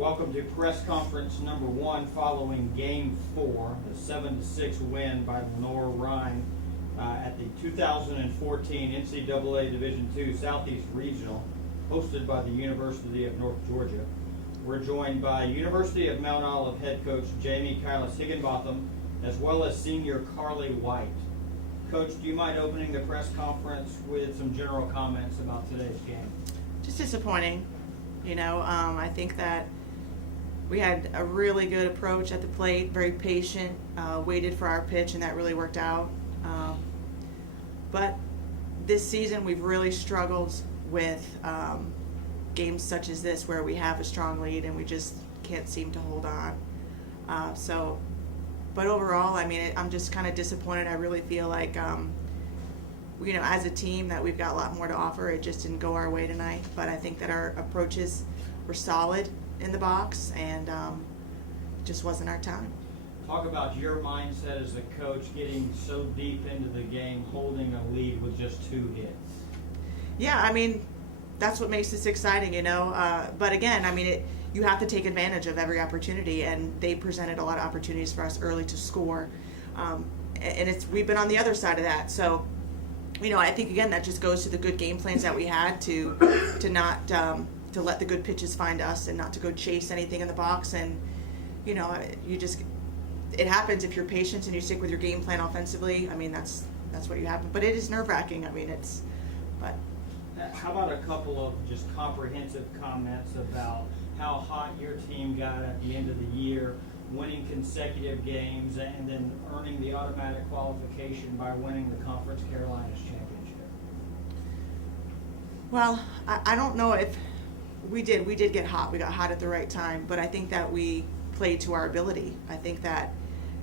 Welcome to press conference number 1 following Game 4, the 7-6 win by Lenore-Rhyne at the 2014 NCAA Division II Southeast Regional, hosted by the University of North Georgia. We're joined by University of Mount Olive head coach Jamie Kylis Higginbotham, as well as senior Carly White. Coach, do you mind opening the press conference with some general comments about today's game? Just disappointing. I think that we had a really good approach at the plate, very patient, waited for our pitch, and that really worked out. But this season we've really struggled with games such as this where we have a strong lead and we just can't seem to hold on. But overall, I'm just kind of disappointed. I really feel like, as a team that we've got a lot more to offer. It just didn't go our way tonight. But I think that our approaches were solid in the box, and it just wasn't our time. Talk about your mindset as a coach, getting so deep into the game, holding a lead with just 2 hits. Yeah, that's what makes this exciting, But again, you have to take advantage of every opportunity, and they presented a lot of opportunities for us early to score. And we've been on the other side of that. So, I think, again, that just goes to the good game plans that we had to not to let the good pitches find us and not to go chase anything in the box. And, it happens if you're patient and you stick with your game plan offensively. That's what you happen. But it is nerve-wracking. But how about a couple of just comprehensive comments about how hot your team got at the end of the year, winning consecutive games, and then earning the automatic qualification by winning the Conference Carolinas Championship? Well, I don't know if we did. We did get hot. We got hot at the right time. But I think that we played to our ability. I think that,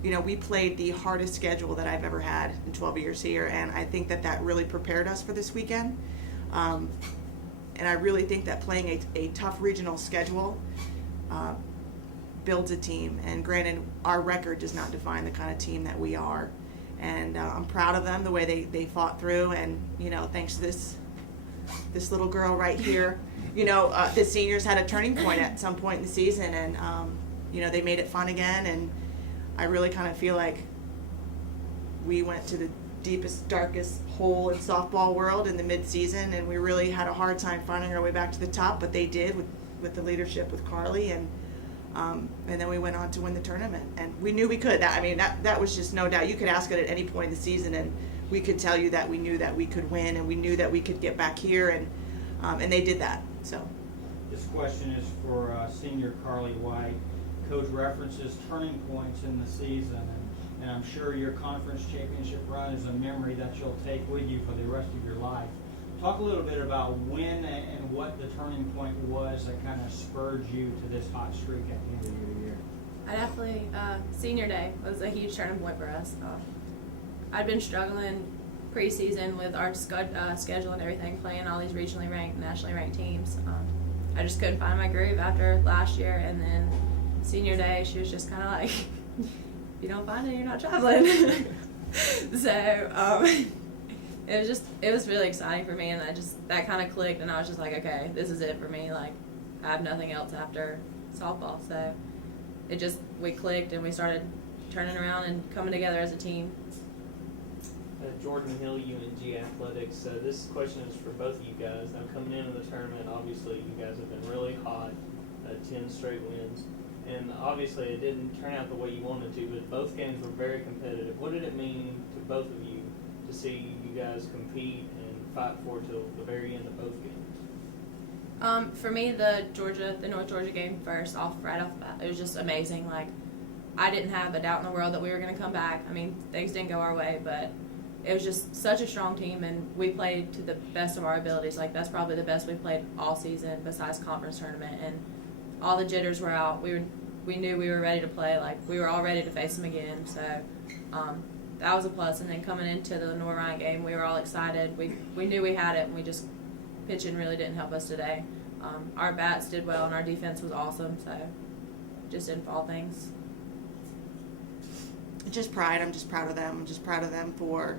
we played the hardest schedule that I've ever had in 12 years here. And I think that really prepared us for this weekend. And I really think that playing a tough regional schedule builds a team. And granted, our record does not define the kind of team that we are. And I'm proud of them, the way they fought through. And, thanks to this little girl right here, the seniors had a turning point at some point in the season. And, they made it fun again. And I really kind of feel like we went to the deepest, darkest hole in softball world in the mid-season, and we really had a hard time finding our way back to the top, but they did with the leadership with Carly, and then we went on to win the tournament, and we knew we could. That was just no doubt. You could ask it at any point in the season, and we could tell you that we knew that we could win, and we knew that we could get back here, and they did that. So this question is for senior Carly White. Coach references turning points in the season, and I'm sure your conference championship run is a memory that you'll take with you for the rest of your life. Talk a little bit about when and what the turning point was that kind of spurred you to this hot streak at the end of your year. I definitely, senior day was a huge turning point for us. I'd been struggling preseason with our schedule and everything, playing all these regionally ranked, nationally ranked teams. I just couldn't find my groove after last year, and then senior day, she was just kind of like, if you don't find it, you're not traveling. So it was really exciting for me, and that kind of clicked, and I was just like, okay, this is it for me. Like, I have nothing else after softball. So we clicked, and we started turning around and coming together as a team. Jordan Hill, UNG Athletics. This question is for both of you guys. Now, coming into the tournament, obviously you guys have been really hot, 10 straight wins. And obviously it didn't turn out the way you wanted to, but both games were very competitive. What did it mean to both of you to see you guys compete and fight for till the very end of both games? For me, the North Georgia game right off the bat, it was just amazing. Like, I didn't have a doubt in the world that we were going to come back. Things didn't go our way, but it was just such a strong team, and we played to the best of our abilities. Like, that's probably the best we played all season besides conference tournament, and all the jitters were out. We knew we were ready to play. Like, we were all ready to face them again. So that was a plus. And then coming into the Lenore-Rhyne game, we were all excited. We knew we had it, and we just pitching really didn't help us today. Our bats did well, and our defense was awesome. So just didn't fall things. just pride. I'm just proud of them. I'm just proud of them for,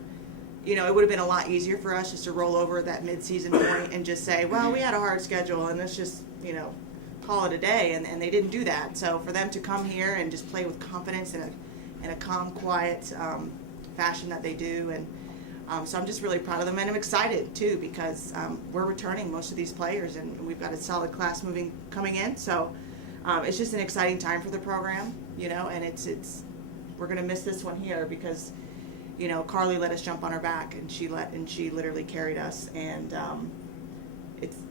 it would have been a lot easier for us just to roll over at that mid-season point and just say, well, we had a hard schedule and let's just, call it a day, and they didn't do that. So for them to come here and just play with confidence in a calm, quiet fashion that they do, and so I'm just really proud of them, and I'm excited too because we're returning most of these players, and we've got a solid class coming in. So it's just an exciting time for the program, and it's we're gonna miss this one here because Carly let us jump on her back, and she literally carried us, and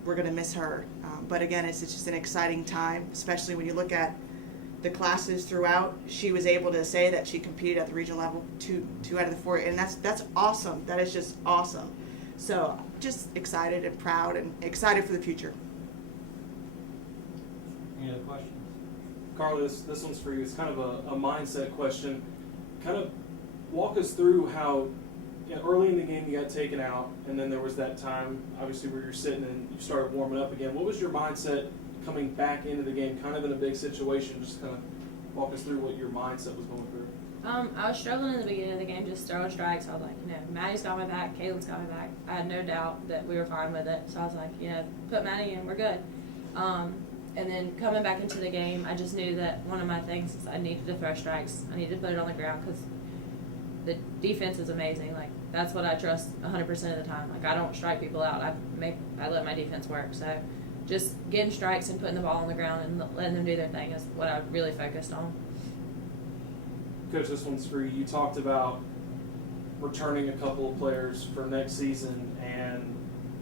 we're gonna miss her. But again, it's just an exciting time, especially when you look at the classes throughout. She was able to say that she competed at the regional level two out of the 4, and that's awesome. That is just awesome. So just excited and proud and excited for the future. Any other questions? Carla, this one's for you. It's kind of a mindset question. Kind of walk us through how early in the game you got taken out, and then there was that time, obviously, where you're sitting and you started warming up again. What was your mindset coming back into the game, kind of in a big situation? Just kind of walk us through what your mindset was going through. I was struggling in the beginning of the game, just throwing strikes. I was like, Maddie's got my back, Caitlin's got my back. I had no doubt that we were fine with it. So I was like, put Maddie in, we're good. And then coming back into the game, I just knew that one of my things is I needed to throw strikes. I needed to put it on the ground because the defense is amazing. Like, that's what I trust 100% of the time. Like, I don't strike people out. I let my defense work. So just getting strikes and putting the ball on the ground and letting them do their thing is what I really focused on. Coach, this one's for you. You talked about returning a couple of players for next season, and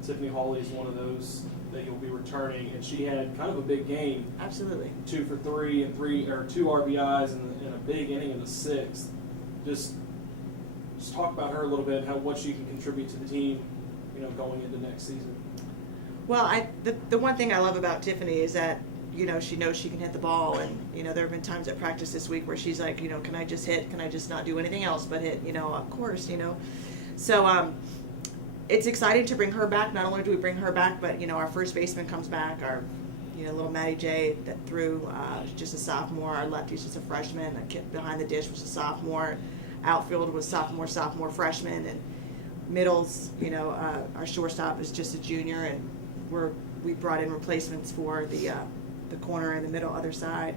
Tiffany Hawley is one of those that you'll be returning, and she had kind of a big game. Absolutely. 2 for 3 and 2 RBIs in a big inning in the 6th. Just talk about her a little bit, what she can contribute to the team, going into next season. Well, the one thing I love about Tiffany is that she knows she can hit the ball, and there have been times at practice this week where she's like, can I just hit? Can I just not do anything else but hit? Of course, So it's exciting to bring her back. Not only do we bring her back, but our first baseman comes back. Our little Maddie J that threw, just a sophomore. Our lefty's just a freshman. The kid behind the dish was a sophomore. Outfield was sophomore, freshman, and middles. Our shortstop is just a junior, and we brought in replacements for the corner and the middle other side.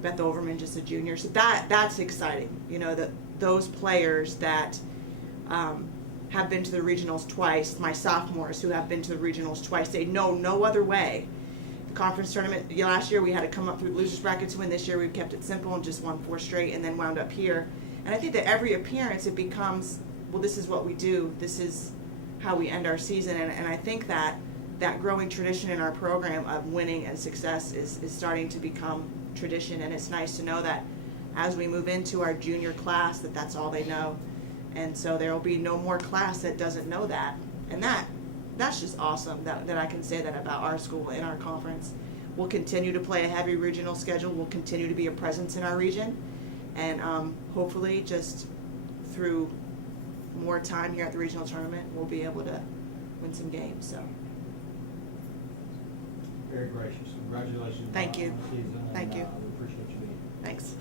Beth Overman, just a junior. So that's exciting. That those players that have been to the regionals twice, my sophomores who have been to the regionals twice, they know no other way. The conference tournament, last year we had to come up through the losers bracket to win. This year we've kept it simple and just won 4 straight and then wound up here. And I think that every appearance it becomes, well, this is what we do. This is how we end our season. And I think that growing tradition in our program of winning and success is starting to become tradition. And it's nice to know that as we move into our junior class, that's all they know. And so there will be no more class that doesn't know that. And that's just awesome that I can say that about our school in our conference. We'll continue to play a heavy regional schedule. We'll continue to be a presence in our region. And hopefully just through more time here at the regional tournament, we'll be able to win some games. So. Very gracious. Congratulations. Thank you. On the season, Thank you. We appreciate you being here. Thanks.